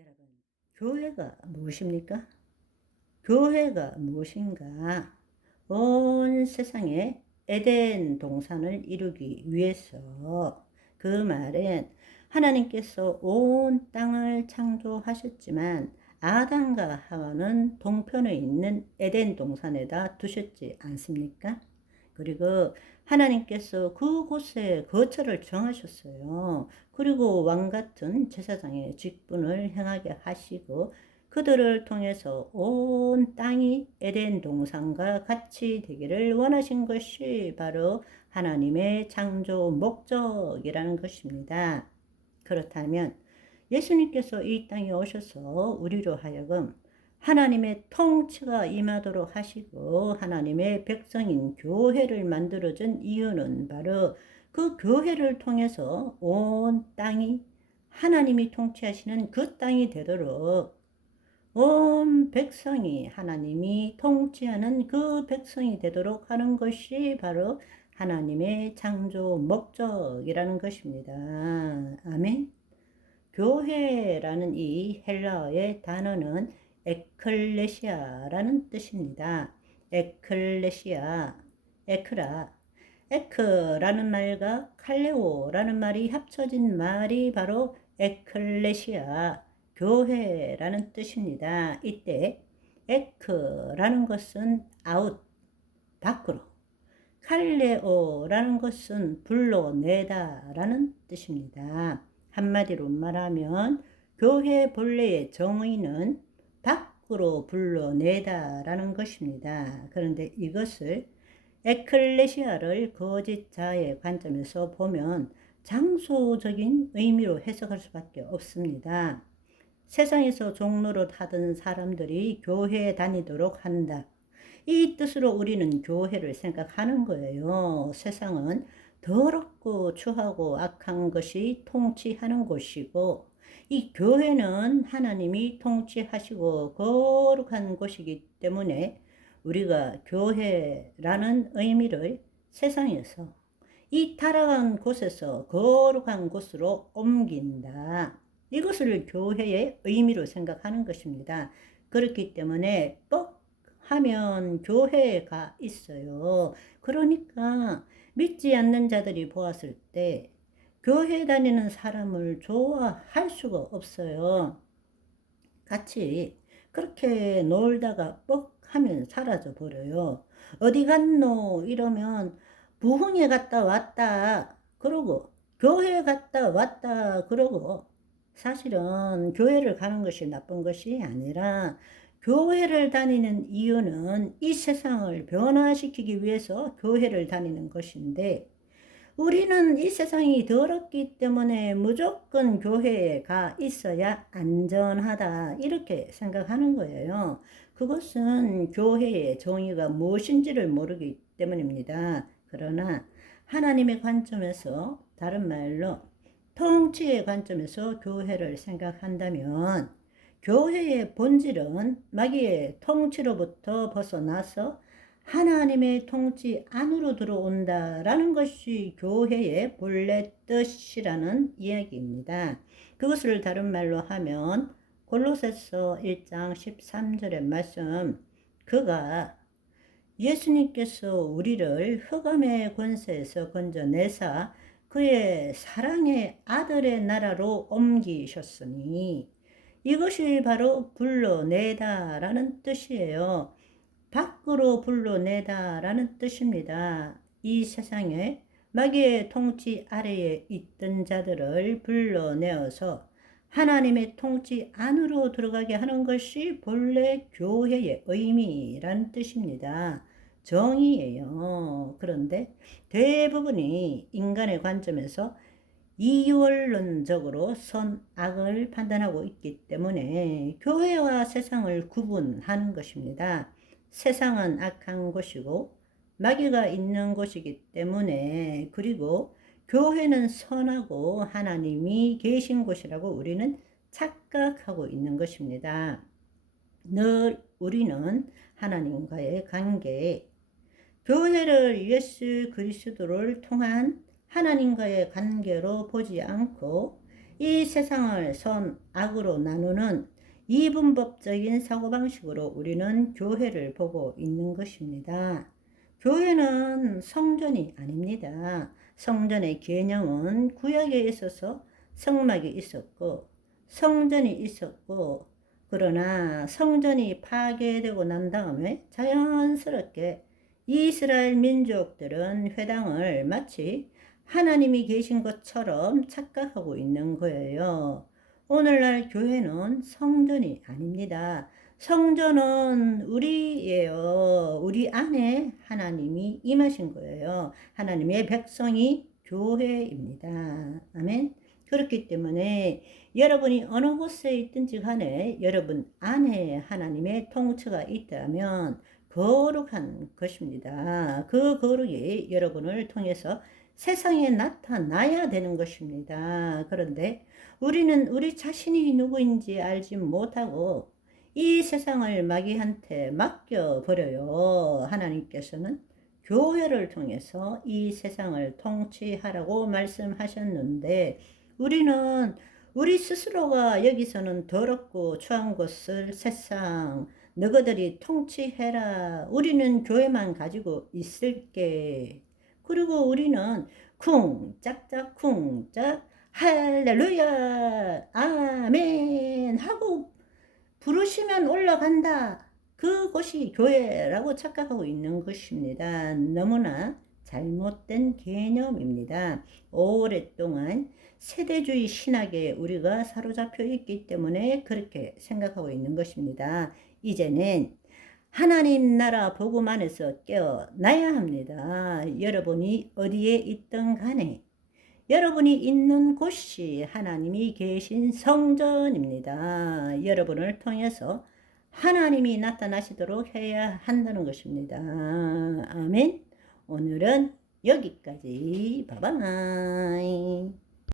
여러분, 교회가 무엇입니까? 교회가 무엇인가? 온 세상에 에덴 동산을 이루기 위해서, 그 말은 하나님께서 온 땅을 창조하셨지만 아담과 하와는 동편에 있는 에덴 동산에다 두셨지 않습니까? 그리고 하나님께서 그곳에 거처를 정하셨어요. 그리고 왕같은 제사장의 직분을 행하게 하시고 그들을 통해서 온 땅이 에덴 동산과 같이 되기를 원하신 것이 바로 하나님의 창조 목적이라는 것입니다. 그렇다면 예수님께서 이 땅에 오셔서 우리로 하여금 하나님의 통치가 임하도록 하시고 하나님의 백성인 교회를 만들어준 이유는 바로 그 교회를 통해서 온 땅이 하나님이 통치하시는 그 땅이 되도록, 온 백성이 하나님이 통치하는 그 백성이 되도록 하는 것이 바로 하나님의 창조 목적이라는 것입니다. 아멘. 교회라는 이 헬라어의 단어는 에클레시아라는 뜻입니다. 에클레시아, 에크라, 에크라는 말과 칼레오라는 말이 합쳐진 말이 바로 에클레시아, 교회라는 뜻입니다. 이때 에크라는 것은 아웃, 밖으로, 칼레오라는 것은 불러내다라는 뜻입니다. 한마디로 말하면 교회 본래의 정의는 밖으로 불러내다라는 것입니다. 그런데 이것을 에클레시아를 거짓 자의 관점에서 보면 장소적인 의미로 해석할 수밖에 없습니다. 세상에서 종로를 하던 사람들이 교회에 다니도록 한다. 이 뜻으로 우리는 교회를 생각하는 거예요. 세상은 더럽고 추하고 악한 것이 통치하는 곳이고, 이 교회는 하나님이 통치하시고 거룩한 곳이기 때문에 우리가 교회라는 의미를 세상에서 이 타락한 곳에서 거룩한 곳으로 옮긴다. 이것을 교회의 의미로 생각하는 것입니다. 그렇기 때문에 뻑 하면 교회가 있어요. 그러니까 믿지 않는 자들이 보았을 때 교회 다니는 사람을 좋아할 수가 없어요. 같이 그렇게 놀다가 뻑 하면 사라져 버려요. 어디 갔노? 이러면 부흥회 갔다 왔다 그러고, 교회 갔다 왔다 그러고, 사실은 교회를 가는 것이 나쁜 것이 아니라 교회를 다니는 이유는 이 세상을 변화시키기 위해서 교회를 다니는 것인데, 우리는 이 세상이 더럽기 때문에 무조건 교회에 가 있어야 안전하다, 이렇게 생각하는 거예요. 그것은 교회의 정의가 무엇인지를 모르기 때문입니다. 그러나 하나님의 관점에서, 다른 말로 통치의 관점에서 교회를 생각한다면 교회의 본질은 마귀의 통치로부터 벗어나서 하나님의 통치 안으로 들어온다라는 것이 교회의 본래 뜻이라는 이야기입니다. 그것을 다른 말로 하면 골로새서 1장 13절의 말씀, 그가 예수님께서 우리를 흑암의 권세에서 건져내사 그의 사랑의 아들의 나라로 옮기셨으니, 이것이 바로 불러내다라는 뜻이에요. 밖으로 불러내다라는 뜻입니다. 이 세상에 마귀의 통치 아래에 있던 자들을 불러내어서 하나님의 통치 안으로 들어가게 하는 것이 본래 교회의 의미라는 뜻입니다. 정의예요. 그런데 대부분이 인간의 관점에서 이원론적으로 선악을 판단하고 있기 때문에 교회와 세상을 구분하는 것입니다. 세상은 악한 곳이고 마귀가 있는 곳이기 때문에, 그리고 교회는 선하고 하나님이 계신 곳이라고 우리는 착각하고 있는 것입니다. 늘 우리는 하나님과의 관계에 교회를 예수 그리스도를 통한 하나님과의 관계로 보지 않고 이 세상을 선, 악으로 나누는 이분법적인 사고방식으로 우리는 교회를 보고 있는 것입니다. 교회는 성전이 아닙니다. 성전의 개념은 구약에 있어서 성막이 있었고 성전이 있었고, 그러나 성전이 파괴되고 난 다음에 자연스럽게 이스라엘 민족들은 회당을 마치 하나님이 계신 것처럼 착각하고 있는 거예요. 오늘날 교회는 성전이 아닙니다. 성전은 우리예요. 우리 안에 하나님이 임하신 거예요. 하나님의 백성이 교회입니다. 아멘. 그렇기 때문에 여러분이 어느 곳에 있든지 간에 여러분 안에 하나님의 통치가 있다면 거룩한 것입니다. 그 거룩이 여러분을 통해서 세상에 나타나야 되는 것입니다. 그런데 우리는 우리 자신이 누구인지 알지 못하고 이 세상을 마귀한테 맡겨버려요. 하나님께서는 교회를 통해서 이 세상을 통치하라고 말씀하셨는데 우리는 우리 스스로가 여기서는 더럽고 추한 것을 세상 너희들이 통치해라. 우리는 교회만 가지고 있을게. 그리고 우리는 쿵짝짝 쿵짝 할렐루야 아멘 하고 부르시면 올라간다. 그것이 교회라고 착각하고 있는 것입니다. 너무나 잘못된 개념입니다. 오랫동안 세대주의 신학에 우리가 사로잡혀 있기 때문에 그렇게 생각하고 있는 것입니다. 이제는 하나님 나라 복음 안에서 깨어나야 합니다. 여러분이 어디에 있든 간에 여러분이 있는 곳이 하나님이 계신 성전입니다. 여러분을 통해서 하나님이 나타나시도록 해야 한다는 것입니다. 아멘. 오늘은 여기까지. 바이바이.